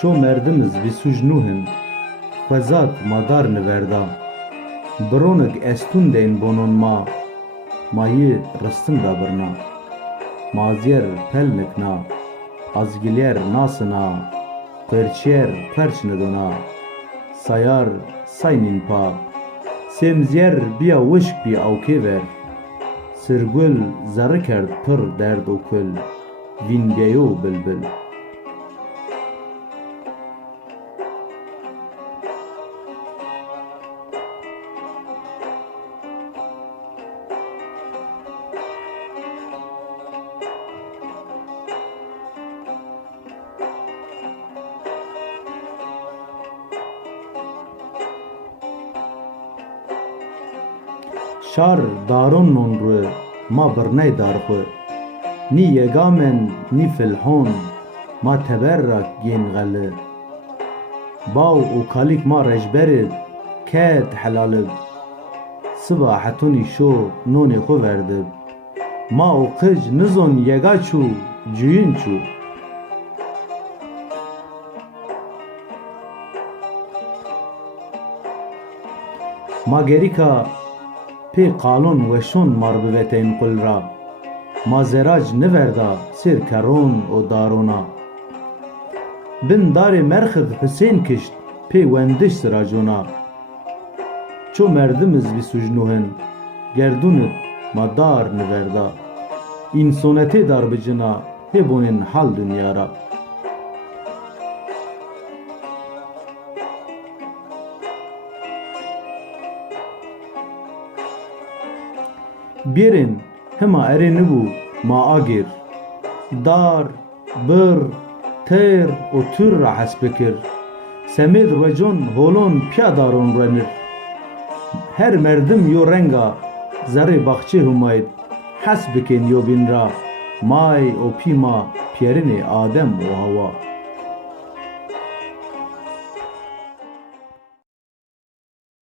ço merdimiz vîsûjnûhin, xwezat madar niverda, bironik estûn tên bonon mayî ristin da birna, mazyer pel nikna, azgilyer nasina, qirçyer qerç nidona, sayar saynîn pa, sêmzyer biya wişk bî awkê ver, sirgul zerri kerd pir derd û kul, vîngeyo bilbil. Şar daron nonru ma birney darxwe, nî yegamen nî filhon ma teberrak yên xelê, baw û kalîk ma rejberê ket helalib, siba hetunî şo nonê xwe verdib, ma û qij nizon yega çû cûyîn çû. Ma gerîka pê qalon weşon mar bibe tên kul ra, ma zerac niverda sêr keron û darona, bin darê merxiv Husên kişt pê wendiş siracona, ço merdimiz vîsûjnûhin, gerdûnit ma dar niverda, însonetê dar bicina hebûnên hal dunya ra. Bêrên hema erê nibû ma agir, dar, bir, têr û tûr ra hes bikir, semêd rejon holon piya daron remir, her merdim yo renga zerê baxçê humayîd, hes bikin yo bîn ra, may û pîma piyerînê adem û hawa.